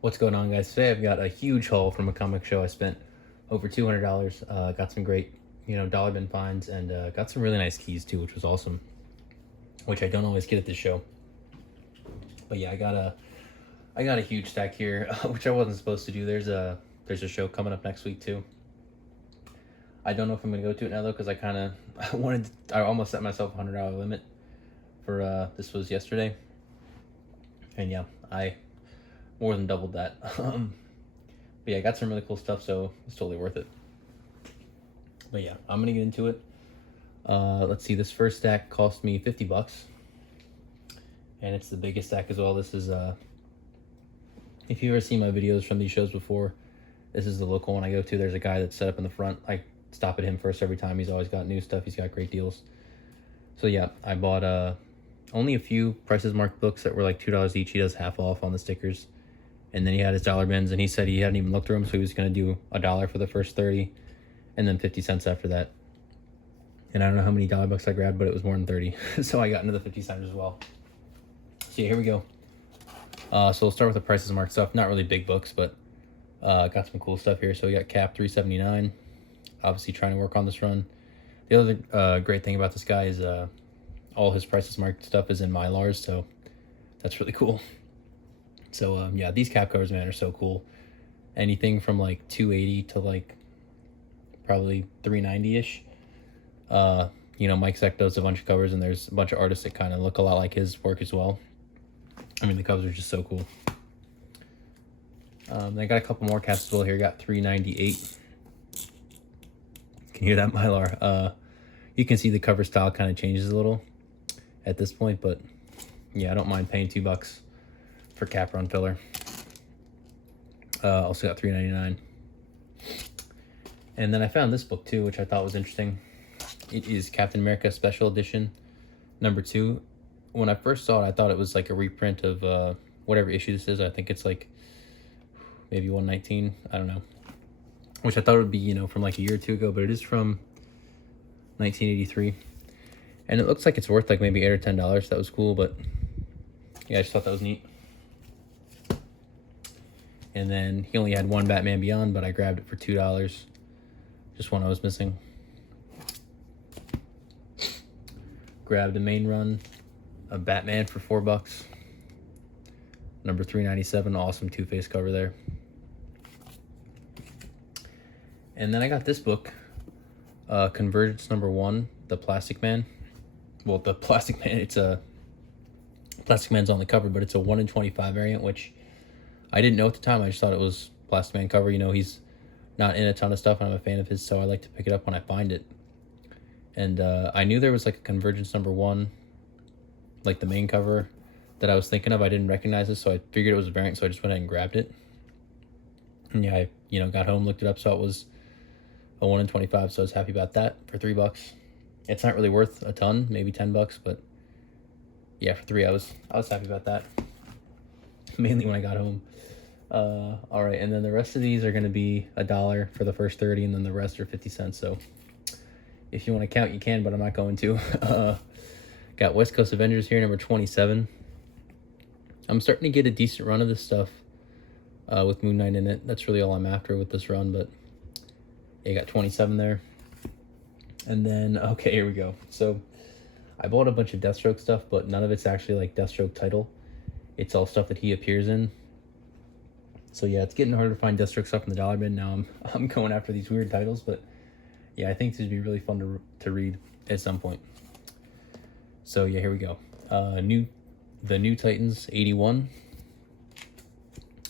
What's going on, guys? Today I've got a huge haul from a comic show. I spent over $200. Got some great, dollar bin finds, and got some really nice keys too, which was awesome. Which I don't always get at this show. But yeah, I got a huge stack here, which I wasn't supposed to do. There's a show coming up next week too. I don't know if I'm gonna go to it now though, because I almost set myself a $100 limit for this was yesterday, and yeah, I more than doubled that. But yeah, I got some really cool stuff, so it's totally worth it. But yeah, I'm gonna get into it. Let's see, this first stack cost me $50, and it's the biggest stack as well. This is if you've ever seen my videos from these shows before, this is the local one I go to. There's a guy that's set up in the front. I stop at him first every time. He's always got new stuff. He's got great deals. So yeah, I bought only a few prices marked books that were like $2 each. He does half off on the stickers. And then he had his dollar bins, and he said he hadn't even looked through them, so he was going to do $1 for the first 30 and then 50 cents after that. And I don't know how many dollar books I grabbed, but it was more than 30. So I got into the 50 cents as well. So yeah, here we go. So we'll start with the prices marked stuff. Not really big books, but got some cool stuff here. So we got Cap $3.79. Obviously trying to work on this run. The other great thing about this guy is all his prices marked stuff is in Mylars, so that's really cool. So yeah, these cap covers, man, are so cool. Anything from like $2.80 to like probably $3.90-ish. Mike Zeck does a bunch of covers, and there's a bunch of artists that kind of look a lot like his work as well. I mean, the covers are just so cool. I got a couple more caps as well here. Got $3.98. Can you hear that, Mylar? You can see the cover style kind of changes a little at this point, but yeah, I don't mind paying $2 for cap run filler. Also got $3.99. And then I found this book too, which I thought was interesting. It is Captain America Special Edition #2. When I first saw it, I thought it was like a reprint of whatever issue this is. I think it's like maybe 119. I don't know. Which I thought it would be, from like a year or two ago, but it is from 1983. And it looks like it's worth like maybe $8 or $10. That was cool, but yeah, I just thought that was neat. And then he only had one Batman Beyond, but I grabbed it for $2. Just one I was missing. Grabbed a main run of Batman for $4. Number 397, awesome Two-Face cover there. And then I got this book, Convergence #1, The Plastic Man. Well, the Plastic Man, Plastic Man's on the cover, but it's a 1 in 25 variant, which I didn't know at the time. I just thought it was Plastic Man cover. He's not in a ton of stuff, and I'm a fan of his, so I like to pick it up when I find it. And I knew there was like a Convergence #1, like the main cover that I was thinking of. I didn't recognize it, so I figured it was a variant, so I just went ahead and grabbed it. And yeah, I got home, looked it up, so it was a 1 in 25, so I was happy about that for $3. It's not really worth a ton, maybe $10, but yeah, for $3, I was happy about that. Mainly when I got home. All right, and then the rest of these are going to be $1 for the first 30, and then the rest are 50 cents. So if you want to count, you can, but I'm not going to. Got West Coast Avengers here, number 27. I'm starting to get a decent run of this stuff with Moon Knight in it. That's really all I'm after with this run, but yeah, got 27 there. And then, okay, here we go. So I bought a bunch of Deathstroke stuff, but none of it's actually like Deathstroke title. It's all stuff that he appears in. So yeah, it's getting harder to find Deathstroke stuff in the dollar bin. Now I'm going after these weird titles, but yeah, I think this would be really fun to read at some point. So yeah, here we go. The New Titans 81.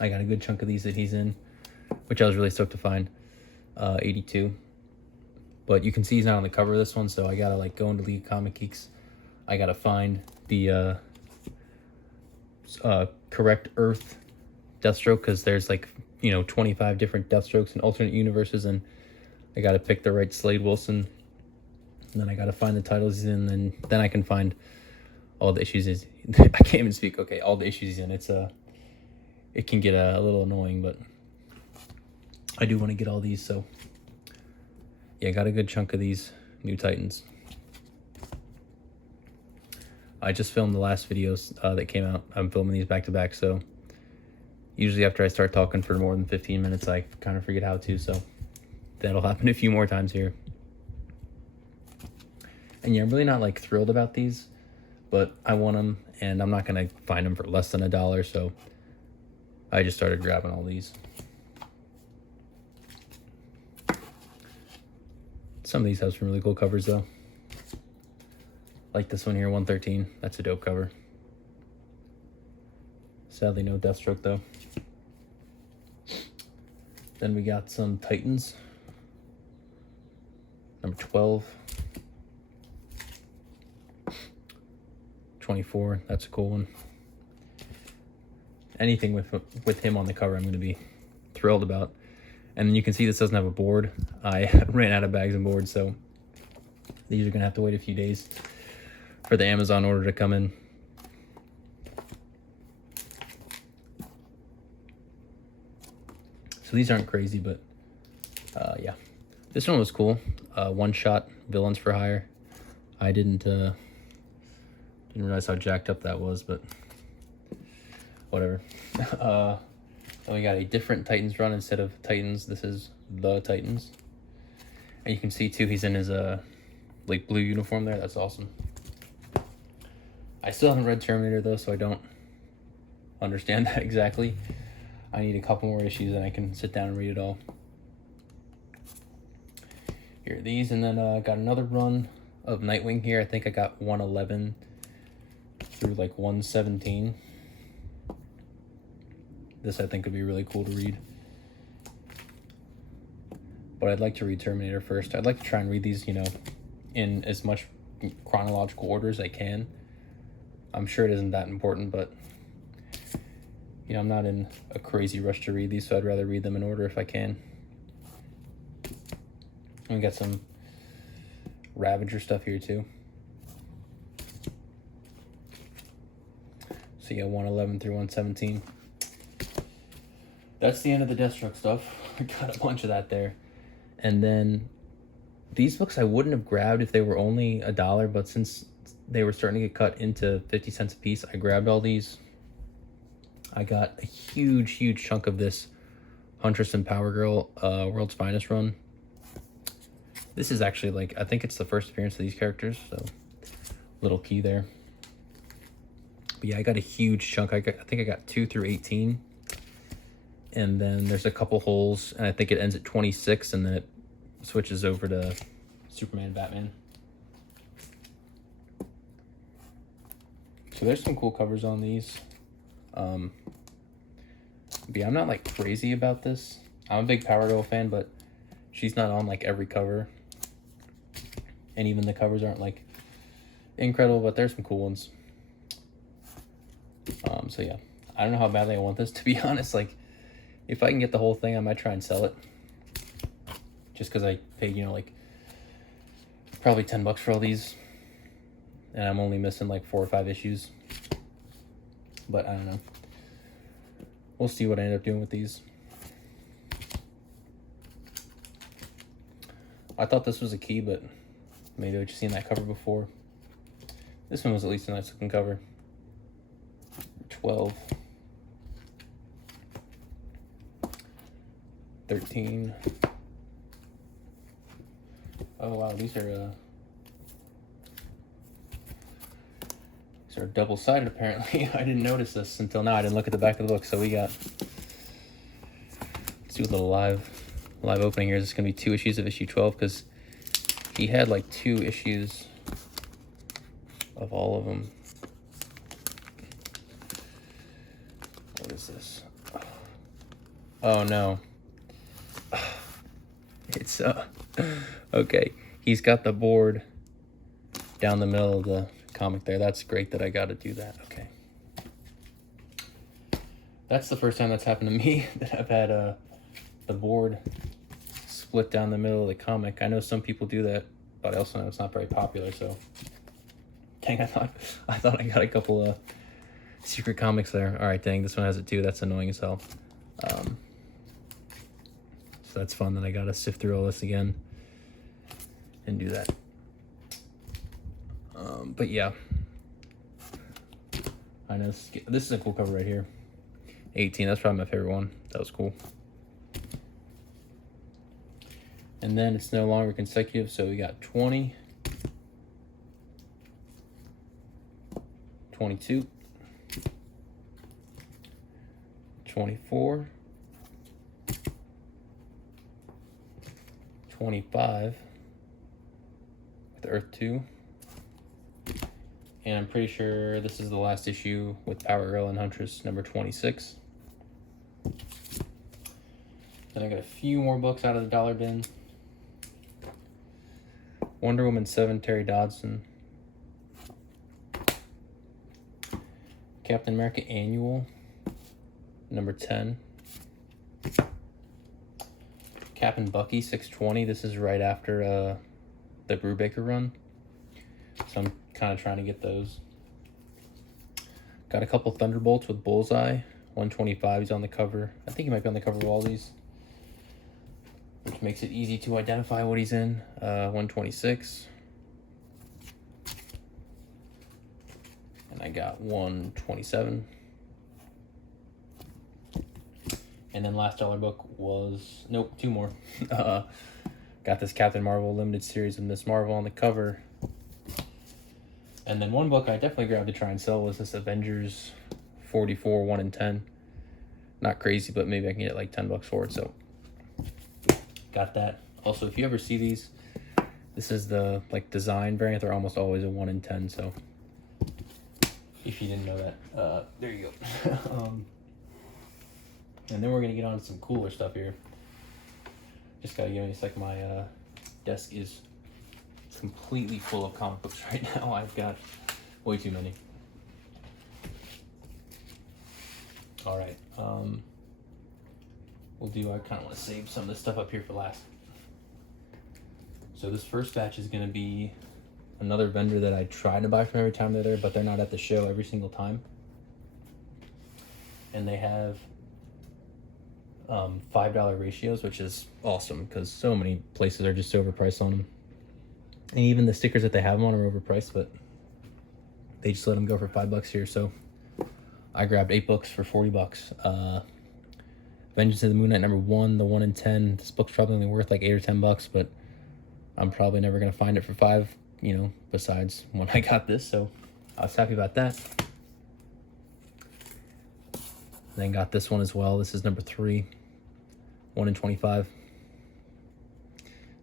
I got a good chunk of these that he's in, which I was really stoked to find. 82. But you can see he's not on the cover of this one, so I gotta like go into League of Comic Geeks. I gotta find the correct Earth Deathstroke, because there's like 25 different Deathstrokes in alternate universes, and I gotta pick the right Slade Wilson, and then I gotta find the titles he's in, and then I can find all the issues he's I can't even speak. Okay, all the issues he's in. It can get a little annoying, but I do want to get all these, so yeah, I got a good chunk of these New Titans. I just filmed the last videos that came out. I'm filming these back to back, so Usually after I start talking for more than 15 minutes, I kind of forget how to, so that'll happen a few more times here. And yeah, I'm really not like thrilled about these, but I want them, and I'm not gonna find them for less than $1, so I just started grabbing all these. Some of these have some really cool covers though. Like this one here, 113. That's a dope cover. Sadly, no Deathstroke though. Then we got some Titans. Number 12. 24. That's a cool one. Anything with him on the cover, I'm going to be thrilled about. And then you can see this doesn't have a board. I ran out of bags and boards, so these are going to have to wait a few days for the Amazon order to come in. So these aren't crazy, but yeah. This one was cool. One-shot Villains for Hire. I didn't realize how jacked up that was, but whatever. Then we got a different Titans run instead of Titans. This is the Titans. And you can see too, he's in his like blue uniform there. That's awesome. I still haven't read Terminator though, so I don't understand that exactly. I need a couple more issues and I can sit down and read it all. Here are these, and then got another run of Nightwing here. I think I got 111 through like 117. This I think would be really cool to read. But I'd like to read Terminator first. I'd like to try and read these, you know, in as much chronological order as I can. I'm sure it isn't that important, but you know, I'm not in a crazy rush to read these, so I'd rather read them in order if I can. And we got some Ravager stuff here too. So yeah, 111 through 117. That's the end of the Deathstroke stuff. I got a bunch of that there. And then these books I wouldn't have grabbed if they were only $1, but since they were starting to get cut into 50 cents a piece, I grabbed all these. I got a huge chunk of this Huntress and Power Girl World's Finest run. This is actually like, I think it's the first appearance of these characters, so little key there. But yeah, I got a huge chunk. I think I got 2 through 18. And then there's a couple holes, and I think it ends at 26, and then it switches over to Superman, Batman. So there's some cool covers on these. But yeah, I'm not like crazy about this. I'm a big Power Girl fan, but she's not on like every cover. And even the covers aren't like incredible, but there's some cool ones. So yeah, I don't know how badly I want this, to be honest. Like, if I can get the whole thing, I might try and sell it. Just because I paid, you know, like probably $10 for all these. And I'm only missing like 4 or 5 issues. But I don't know. We'll see what I end up doing with these. I thought this was a key, but maybe I've just seen that cover before. This one was at least a nice looking cover. 12. 13. Oh wow, these are double-sided apparently. I didn't notice this until now. I didn't look at the back of the book. So we got, let's do a little live opening here. This is gonna be 2 issues of issue 12 because he had like 2 issues of all of them. What is this? Oh no. It's okay. He's got the board down the middle of the comic there. That's great that I got to do that. Okay. That's the first time that's happened to me, that I've had the board split down the middle of the comic. I know some people do that, but I also know it's not very popular, so dang, I thought I got a couple of secret comics there. All right, dang, this one has it too. That's annoying as hell. So that's fun that I gotta sift through all this again and do that. But yeah, I know this is a cool cover right here. 18. That's probably my favorite one. That was cool. And then it's no longer consecutive, so we got 20, 22, 24, 25 with Earth 2. And I'm pretty sure this is the last issue with Power Girl and Huntress, number 26. Then I got a few more books out of the dollar bin. Wonder Woman 7, Terry Dodson. Captain America Annual, number 10. Cap and Bucky 620. This is right after the Brubaker run, so I'm kind of trying to get those. Got a couple Thunderbolts with Bullseye, 125. He's on the cover. I think he might be on the cover of all these, which makes it easy to identify what he's in. 126. And I got 127. And then last dollar book was, nope, two more. Got this Captain Marvel limited series of Miss Marvel on the cover. And then one book I definitely grabbed to try and sell was this Avengers 44, 1 in 10. Not crazy, but maybe I can get like $10 for it, so got that. Also, if you ever see these, this is the like design variant. They're almost always a 1 in 10, so if you didn't know that, there you go. And then we're gonna get on to some cooler stuff here. Just gotta give me a sec. My desk is completely full of comic books right now. I've got way too many. All right. We'll do. I kind of want to save some of this stuff up here for last. So this first batch is gonna be another vendor that I try to buy from every time they're there, but they're not at the show every single time. And they have $5 ratios, which is awesome because so many places are just overpriced on them. And even the stickers that they have them on are overpriced, but they just let them go for $5 here. So I grabbed 8 books for $40. Vengeance of the Moon Knight number 1, the 1 in 10. This book's probably only worth like $8 or $10, but I'm probably never gonna find it for $5, you know, besides when I got this. So I was happy about that. Then got this one as well. This is number 3, 1 in 25.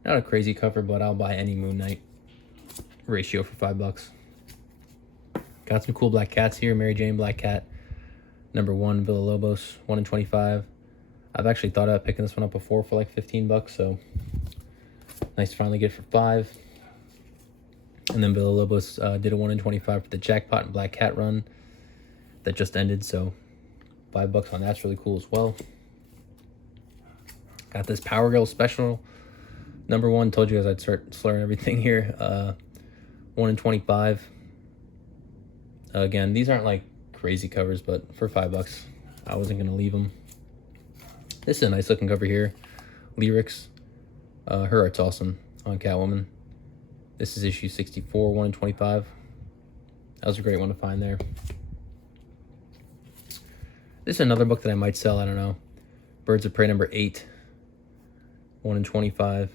Not a crazy cover, but I'll buy any Moon Knight ratio for $5. Got some cool black cats here. Mary Jane Black Cat, number 1, Villa Lobos, 1 in 25. I've actually thought about picking this one up before for like $15, so nice to finally get it for $5. And then Villa Lobos did a 1 in 25 for the Jackpot and Black Cat run that just ended, so $5 on that's really cool as well. Got this Power Girl special, number 1. Told you guys I'd start slurring everything here. 1 in 25. Again, these aren't like crazy covers, but for $5, I wasn't gonna leave them. This is a nice looking cover here. Lyrics. Her art's awesome on Catwoman. This is issue 64, 1 in 25. That was a great one to find there. This is another book that I might sell, I don't know. Birds of Prey number 8, 1 in 25.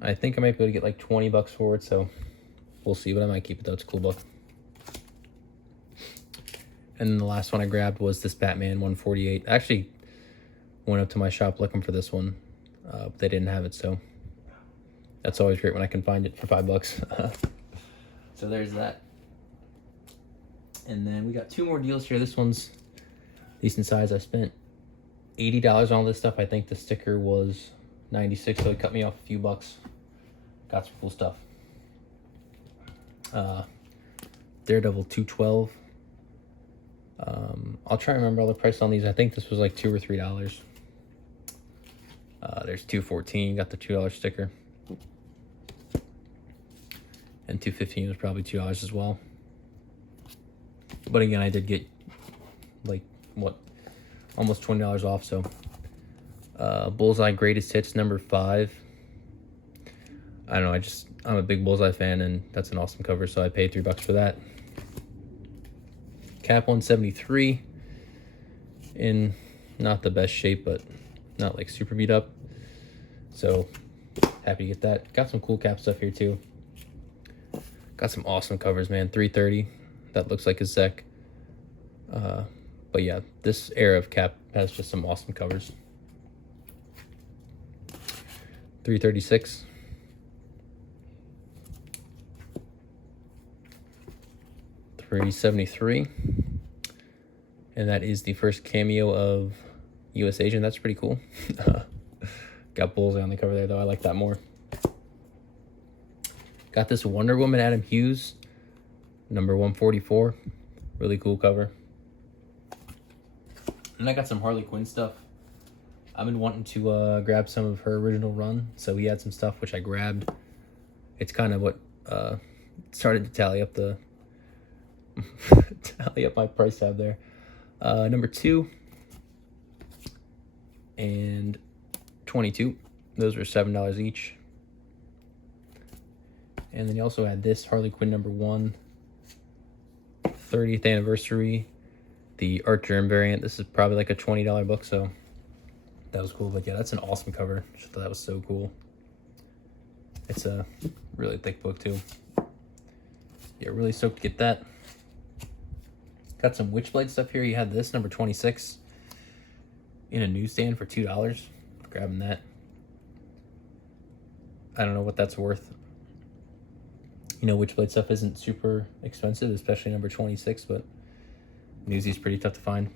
I think I might be able to get like $20 for it, so we'll see, but I might keep it though. It's a cool book. And then the last one I grabbed was this Batman 148. I actually went up to my shop looking for this one, but they didn't have it, so that's always great when I can find it for $5. So there's that. And then we got 2 more deals here. This one's decent size. I spent $80 on all this stuff. I think the sticker was $96, so it cut me off a few bucks. Got some cool stuff. Daredevil 212. I'll try and remember all the price on these. I think this was like $2 or $3. There's 214. Got the $2 sticker. And 215 was probably $2 as well. But again, I did get like what, almost $20 off. So Bullseye Greatest Hits number 5. I don't know, I'm a big Bullseye fan, and that's an awesome cover, so I paid $3 for that. Cap 173. in not the best shape, but not like super beat up. So happy to get that. Got some cool cap stuff here too. Got some awesome covers, man. 330. That looks like a Zek. But yeah, this era of cap has just some awesome covers. 336. 373. And that is the first cameo of US Agent. That's pretty cool. Got Bullseye on the cover there, though. I like that more. Got this Wonder Woman Adam Hughes, number 144. Really cool cover. And I got some Harley Quinn stuff. I've been wanting to grab some of her original run, so he had some stuff which I grabbed. It's kind of what started to tally up the my price tab there. Number 2 and 22. Those were $7 each. And then you also had this Harley Quinn number 1, 30th anniversary, the Art Germ variant. This is probably like a $20 book, so that was cool. But yeah, that's an awesome cover. Just thought that was so cool. It's a really thick book too. Yeah, really stoked to get that. Got some Witchblade stuff here. You had this number 26 in a newsstand for $2. Grabbing that. I don't know what that's worth. You know, Witchblade stuff isn't super expensive, especially number 26, but Newsy's pretty tough to find.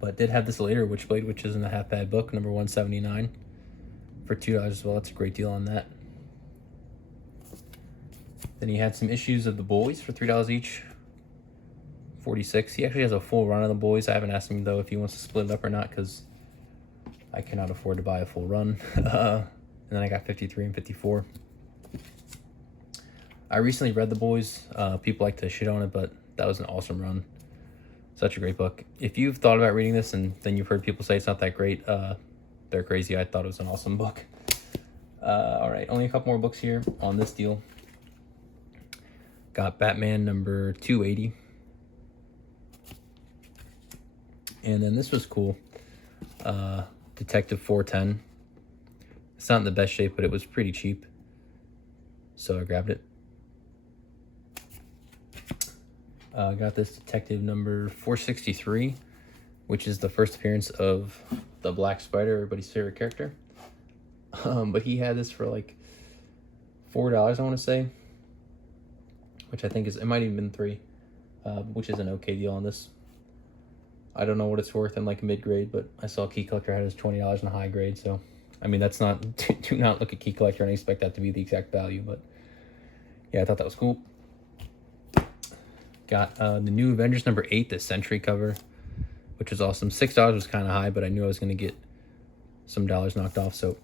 But did have this later Witchblade, which isn't a half bad book, number 179 for $2 as well. That's a great deal on that. Then he had some issues of The Boys for $3 each. 46. He actually has a full run of The Boys. I haven't asked him though if he wants to split it up or not, because I cannot afford to buy a full run. And then I got 53 and 54. I recently read The Boys. People like to shit on it, but that was an awesome run. Such a great book. If you've thought about reading this and then you've heard people say it's not that great, they're crazy. I thought it was an awesome book. All right, only a couple more books here on this deal. Got Batman number 280. And then this was cool. Detective 410. It's not in the best shape, but it was pretty cheap, so I grabbed it. Got this Detective number 463, which is the first appearance of the Black Spider, everybody's favorite character. But he had this for like $4, I want to say, which I think is, it might even been $3, which is an okay deal on this. I don't know what it's worth in like mid-grade, but I saw Key Collector had it as $20 in a high grade, so I mean, that's not, do not look at Key Collector and expect that to be the exact value, but yeah, I thought that was cool. Got the new Avengers number 8, the Century cover, which was awesome. $6 was kind of high, but I knew I was going to get some dollars knocked off, so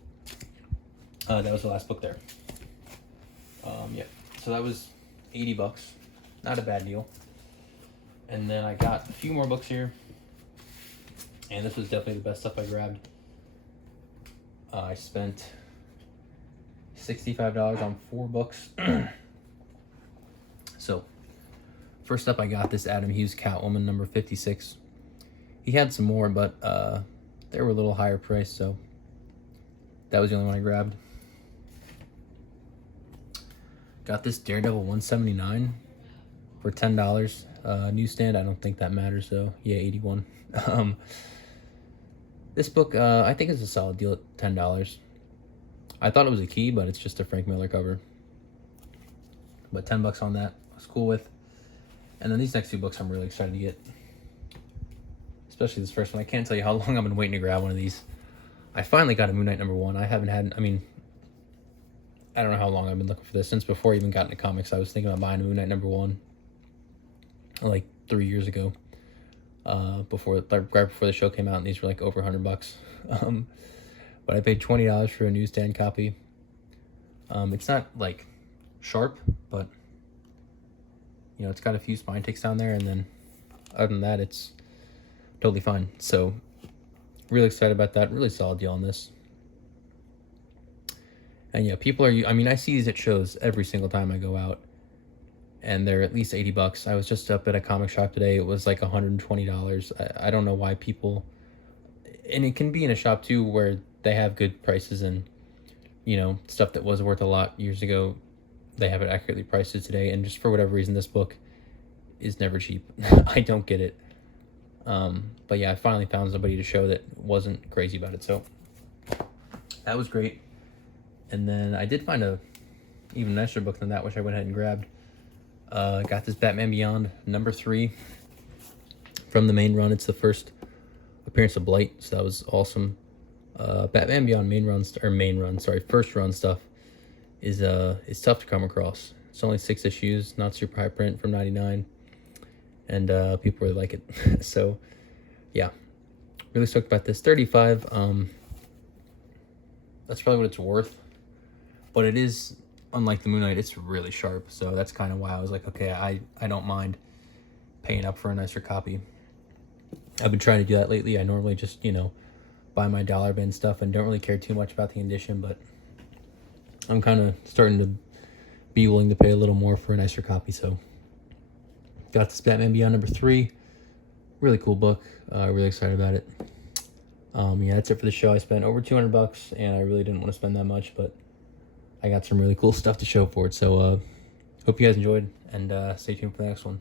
that was the last book there. Yeah, so that was $80. Not a bad deal. And then I got a few more books here, and this was definitely the best stuff I grabbed. I spent $65 on 4 books. So, first up, I got this Adam Hughes Catwoman number 56. He had some more, but they were a little higher priced, so that was the only one I grabbed. Got this Daredevil 179 for $10. Newsstand, I don't think that matters, so yeah, 81. This book, I think is a solid deal at $10. I thought it was a key, but it's just a Frank Miller cover. But $10 on that, I was cool with. And then these next 2 books I'm really excited to get. Especially this first one. I can't tell you how long I've been waiting to grab one of these. I finally got a Moon Knight number 1. I haven't had, I mean, I don't know how long I've been looking for this. Since before I even got into comics, I was thinking about buying a Moon Knight number 1. Like 3 years ago. Right before the show came out, and these were like over $100. But I paid $20 for a newsstand copy. It's not like sharp, but you know, it's got a few spine ticks down there, and then other than that, it's totally fine. So really excited about that. Really solid deal on this. And yeah, people are, I mean, I see these at shows every single time I go out, and they're at least $80. I was just up at a comic shop today. It was like $120. I don't know why people, and it can be in a shop too where they have good prices, and stuff that was worth a lot years ago, they have it accurately priced today. And just for whatever reason, this book is never cheap. I don't get it. But yeah, I finally found somebody to show that wasn't crazy about it, so that was great. And then I did find a even nicer book than that, which I went ahead and grabbed. Got this Batman Beyond #3 from the main run. It's the first appearance of Blight, so that was awesome. Batman Beyond first run stuff is tough to come across. It's only 6 issues, not super high print, from '99, and people really like it. So yeah, really stoked about this. 35. That's probably what it's worth, but it is, unlike the Moon Knight, it's really sharp. So that's kind of why I was like, okay, I don't mind paying up for a nicer copy. I've been trying to do that lately. I normally just buy my dollar bin stuff and don't really care too much about the condition, but I'm kind of starting to be willing to pay a little more for a nicer copy. So got this Batman Beyond #3. Really cool book. Really excited about it. Yeah, that's it for the show. I spent over $200, and I really didn't want to spend that much, but I got some really cool stuff to show for it. So hope you guys enjoyed, and stay tuned for the next one.